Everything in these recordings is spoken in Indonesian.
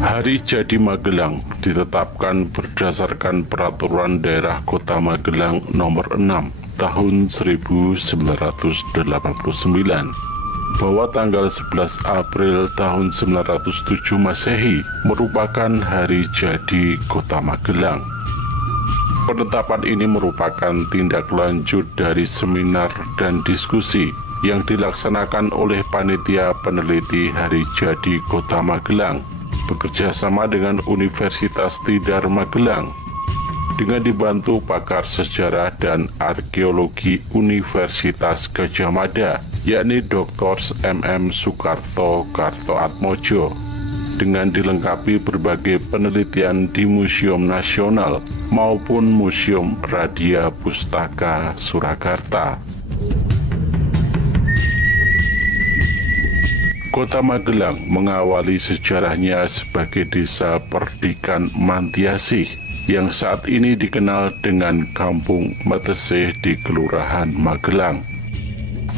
Hari Jadi Magelang ditetapkan berdasarkan Peraturan Daerah Kota Magelang Nomor 6 Tahun 1989 bahwa tanggal 11 April tahun 907 Masehi merupakan Hari Jadi Kota Magelang. Penetapan ini merupakan tindak lanjut dari seminar dan diskusi yang dilaksanakan oleh Panitia Peneliti Hari Jadi Kota Magelang bekerja sama dengan Universitas Tidar Magelang dengan dibantu pakar sejarah dan arkeologi Universitas Gadjah Mada, yakni Dr. MM Soekarto Kartoatmojo, dengan dilengkapi berbagai penelitian di Museum Nasional maupun Museum Radia Pustaka Surakarta. Kota Magelang mengawali sejarahnya sebagai desa perdikan Mantiasih yang saat ini dikenal dengan Kampung Metesih di Kelurahan Magelang.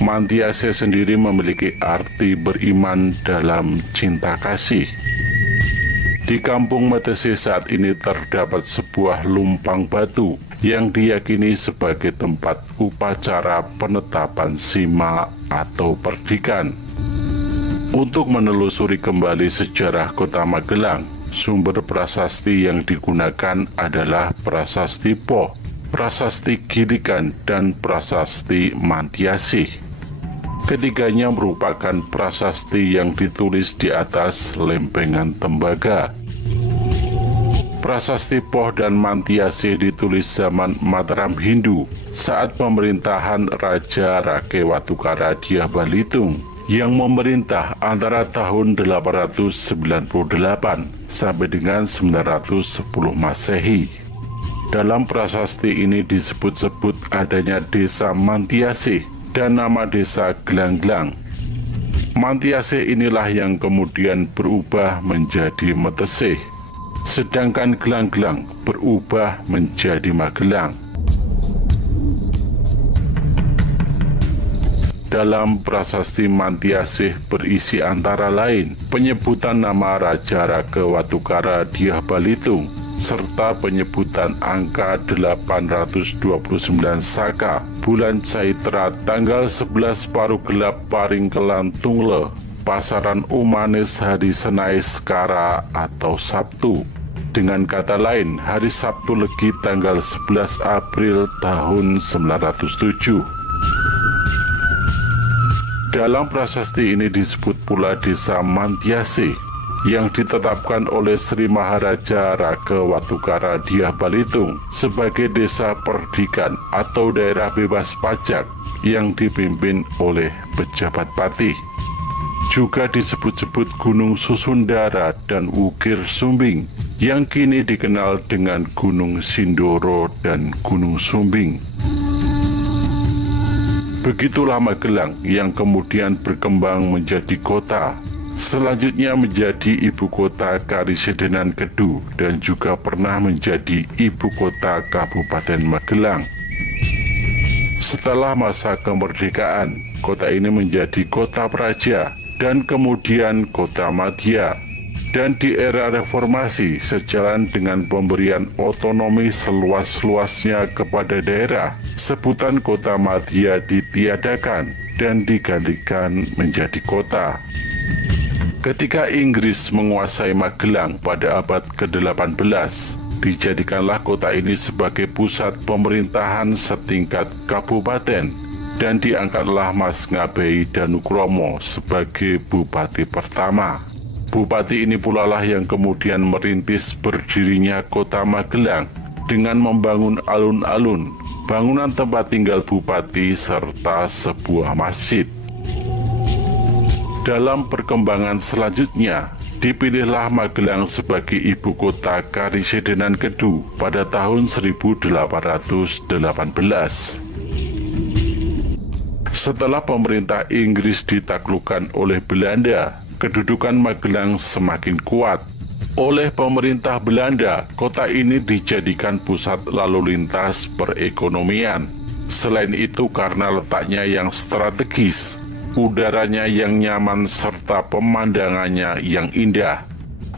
Mantiasih sendiri memiliki arti beriman dalam cinta kasih. Di Kampung Metesih saat ini terdapat sebuah lumpang batu yang diyakini sebagai tempat upacara penetapan sima atau perdikan. Untuk menelusuri kembali sejarah Kota Magelang, sumber prasasti yang digunakan adalah Prasasti Poh, Prasasti Gilikan, dan Prasasti Mantiasih. Ketiganya merupakan prasasti yang ditulis di atas lempengan tembaga. Prasasti Poh dan Mantiasih ditulis zaman Mataram Hindu saat pemerintahan Raja Rakewatukara Dyah Balitung yang memerintah antara tahun 898 sampai dengan 910 Masehi. Dalam prasasti ini disebut-sebut adanya desa Mantiasih dan nama desa Glanglang. Mantiasih inilah yang kemudian berubah menjadi Metesih, sedangkan Glanglang berubah menjadi Magelang. Dalam prasasti Mantiasih berisi antara lain penyebutan nama Raja Rakewatukara Dyah Balitung serta penyebutan angka 829 Saka bulan Caitra tanggal 11 Parugelap Paringkelan Tungle Pasaran Umanis hari Senai Skara atau Sabtu. Dengan kata lain, hari Sabtu Legi tanggal 11 April tahun 907. Dalam prasasti ini disebut pula desa Mantiasih yang ditetapkan oleh Sri Maharaja Rakewatukara Dyah Balitung sebagai desa perdikan atau daerah bebas pajak yang dipimpin oleh pejabat patih. Juga disebut-sebut Gunung Susundara dan Wukir Sumbing yang kini dikenal dengan Gunung Sindoro dan Gunung Sumbing. Begitulah Magelang yang kemudian berkembang menjadi kota, selanjutnya menjadi ibu kota Karisidenan Kedu dan juga pernah menjadi ibu kota Kabupaten Magelang. Setelah masa kemerdekaan, kota ini menjadi kota praja dan kemudian kota madya. Dan di era reformasi, sejalan dengan pemberian otonomi seluas-luasnya kepada daerah, sebutan kota madya ditiadakan dan digantikan menjadi kota. Ketika Inggris menguasai Magelang pada abad ke-18, dijadikanlah kota ini sebagai pusat pemerintahan setingkat kabupaten dan diangkatlah Mas Ngabei Danukromo sebagai bupati pertama. Bupati ini pula lah yang kemudian merintis berdirinya kota Magelang dengan membangun alun-alun, bangunan tempat tinggal bupati, serta sebuah masjid. Dalam perkembangan selanjutnya, dipilihlah Magelang sebagai ibu kota Karisidenan Kedu pada tahun 1818. Setelah pemerintah Inggris ditaklukkan oleh Belanda, kedudukan Magelang semakin kuat. Oleh pemerintah Belanda, kota ini dijadikan pusat lalu lintas perekonomian. Selain itu, karena letaknya yang strategis, udaranya yang nyaman, serta pemandangannya yang indah,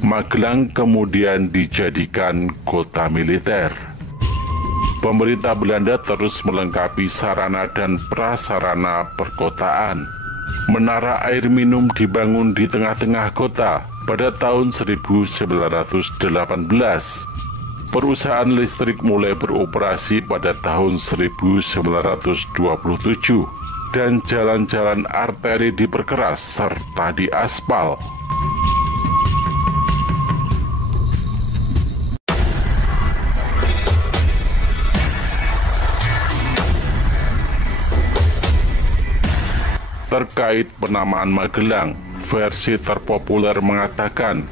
Magelang kemudian dijadikan kota militer. Pemerintah Belanda terus melengkapi sarana dan prasarana perkotaan. Menara air minum dibangun di tengah-tengah kota pada tahun 1918. Perusahaan listrik mulai beroperasi pada tahun 1927 dan jalan-jalan arteri diperkeras serta diaspal. Terkait penamaan Magelang, versi terpopuler mengatakan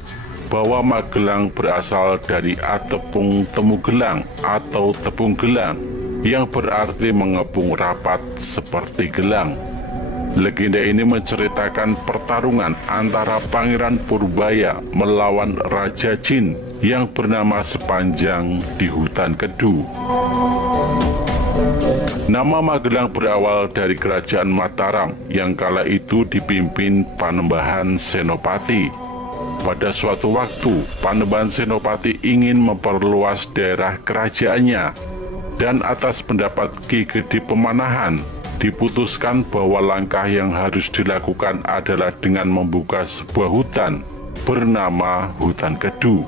bahwa Magelang berasal dari atepung temu gelang atau tepung gelang, yang berarti mengepung rapat seperti gelang. Legenda ini menceritakan pertarungan antara Pangeran Purbaya melawan Raja Jin yang bernama Sepanjang di hutan Kedu. Nama Magelang berawal dari kerajaan Mataram yang kala itu dipimpin Panembahan Senopati. Pada suatu waktu, Panembahan Senopati ingin memperluas daerah kerajaannya, dan atas pendapat Ki Gede Pemanahan, diputuskan bahwa langkah yang harus dilakukan adalah dengan membuka sebuah hutan bernama Hutan Kedu.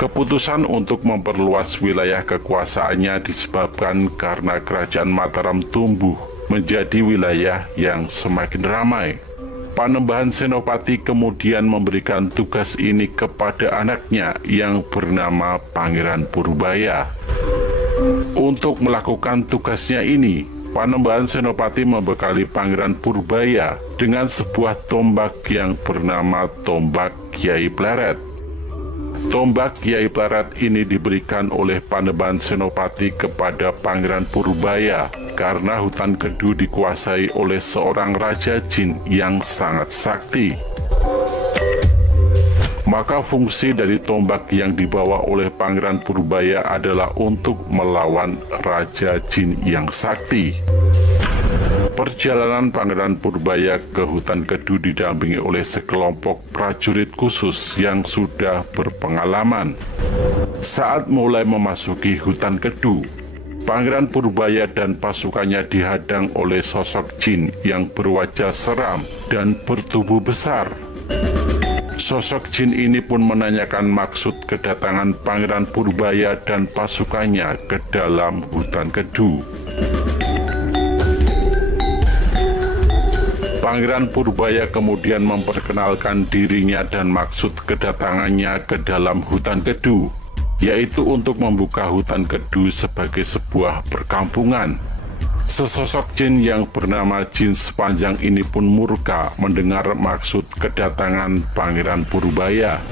Keputusan untuk memperluas wilayah kekuasaannya disebabkan karena kerajaan Mataram tumbuh menjadi wilayah yang semakin ramai. Panembahan Senopati kemudian memberikan tugas ini kepada anaknya yang bernama Pangeran Purbaya. Untuk melakukan tugasnya ini, Panembahan Senopati membekali Pangeran Purbaya dengan sebuah tombak yang bernama Tombak Kiai Pleret. Tombak Kiai Pleret ini diberikan oleh Panembahan Senopati kepada Pangeran Purbaya karena hutan Kedu dikuasai oleh seorang Raja Jin yang sangat sakti. Maka fungsi dari tombak yang dibawa oleh Pangeran Purbaya adalah untuk melawan Raja Jin yang sakti. Perjalanan Pangeran Purbaya ke hutan Kedu didampingi oleh sekelompok prajurit khusus yang sudah berpengalaman. Saat mulai memasuki hutan Kedu, Pangeran Purbaya dan pasukannya dihadang oleh sosok jin yang berwajah seram dan bertubuh besar. Sosok jin ini pun menanyakan maksud kedatangan Pangeran Purbaya dan pasukannya ke dalam hutan Kedu. Pangeran Purbaya kemudian memperkenalkan dirinya dan maksud kedatangannya ke dalam hutan Kedu, yaitu untuk membuka hutan Kedu sebagai sebuah perkampungan. Sesosok jin yang bernama Jin Sepanjang ini pun murka mendengar maksud kedatangan Pangeran Purbaya.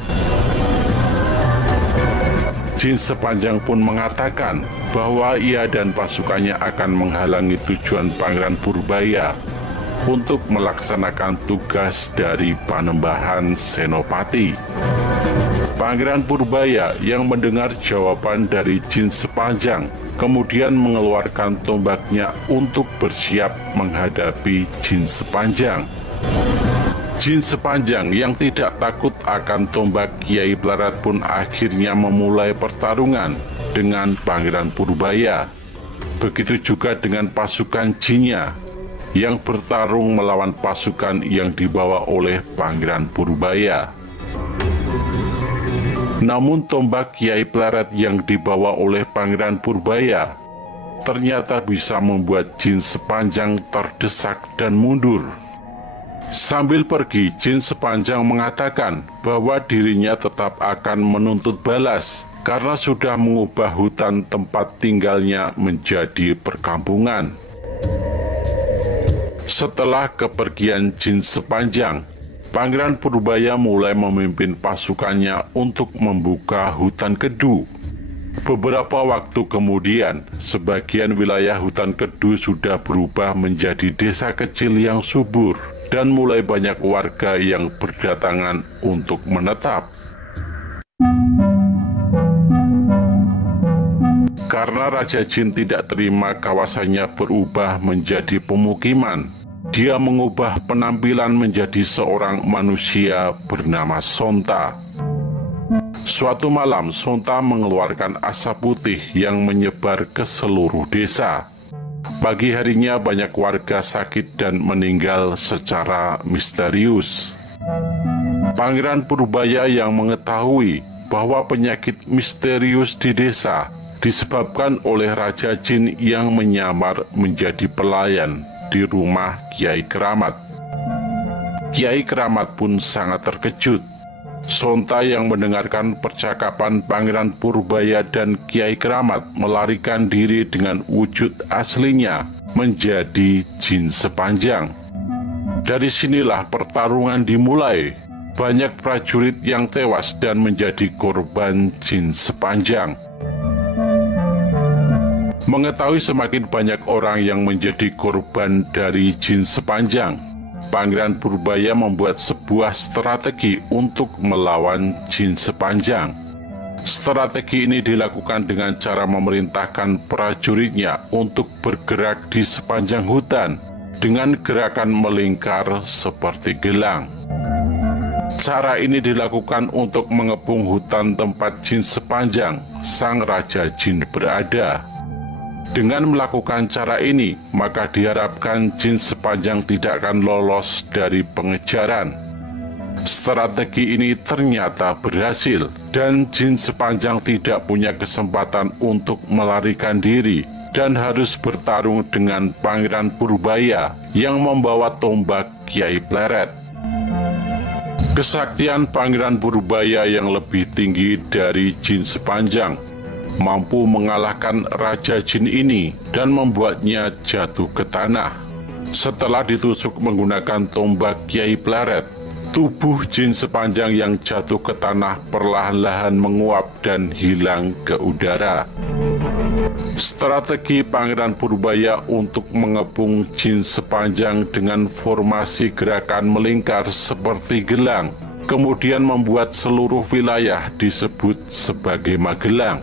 Jin Sepanjang pun mengatakan bahwa ia dan pasukannya akan menghalangi tujuan Pangeran Purbaya untuk melaksanakan tugas dari Panembahan Senopati. Pangeran Purbaya yang mendengar jawaban dari Jin Sepanjang kemudian mengeluarkan tombaknya untuk bersiap menghadapi Jin Sepanjang. Jin Sepanjang yang tidak takut akan tombak Kiai Pleret pun akhirnya memulai pertarungan dengan Pangeran Purbaya. Begitu juga dengan pasukan jinnya yang bertarung melawan pasukan yang dibawa oleh Pangeran Purbaya. Namun tombak Kiai Pleret yang dibawa oleh Pangeran Purbaya ternyata bisa membuat Jin Sepanjang terdesak dan mundur. Sambil pergi, Jin Sepanjang mengatakan bahwa dirinya tetap akan menuntut balas karena sudah mengubah hutan tempat tinggalnya menjadi perkampungan. Setelah kepergian Jin Sepanjang, Pangeran Purbaya mulai memimpin pasukannya untuk membuka hutan Kedu. Beberapa waktu kemudian, sebagian wilayah hutan Kedu sudah berubah menjadi desa kecil yang subur dan mulai banyak warga yang berdatangan untuk menetap. Karena Raja Jin tidak terima kawasannya berubah menjadi pemukiman, dia mengubah penampilan menjadi seorang manusia bernama Sonta. Suatu malam, Sonta mengeluarkan asap putih yang menyebar ke seluruh desa. Pagi harinya banyak warga sakit dan meninggal secara misterius. Pangeran Purbaya yang mengetahui bahwa penyakit misterius di desa disebabkan oleh Raja Jin yang menyamar menjadi pelayan di rumah Kiai Keramat. Kiai Keramat pun sangat terkejut. Sonta yang mendengarkan percakapan Pangeran Purbaya dan Kiai Keramat melarikan diri dengan wujud aslinya menjadi jin sepanjang. Dari sinilah pertarungan dimulai. Banyak prajurit yang tewas dan menjadi korban jin sepanjang. Mengetahui semakin banyak orang yang menjadi korban dari jin sepanjang, Pangeran Purbaya membuat sebuah strategi untuk melawan jin sepanjang. Strategi ini dilakukan dengan cara memerintahkan prajuritnya untuk bergerak di sepanjang hutan dengan gerakan melingkar seperti gelang. Cara ini dilakukan untuk mengepung hutan tempat jin sepanjang sang Raja Jin berada. Dengan melakukan cara ini, maka diharapkan jin sepanjang tidak akan lolos dari pengejaran. Strategi ini ternyata berhasil, dan jin sepanjang tidak punya kesempatan untuk melarikan diri dan harus bertarung dengan Pangeran Purbaya yang membawa tombak Kiai Pleret. Kesaktian Pangeran Purbaya yang lebih tinggi dari jin sepanjang mampu mengalahkan Raja Jin ini dan membuatnya jatuh ke tanah. Setelah ditusuk menggunakan tombak Kiai Pleret, tubuh jin sepanjang yang jatuh ke tanah perlahan-lahan menguap dan hilang ke udara. Strategi Pangeran Purbaya untuk mengepung jin sepanjang dengan formasi gerakan melingkar seperti gelang, kemudian membuat seluruh wilayah disebut sebagai Magelang.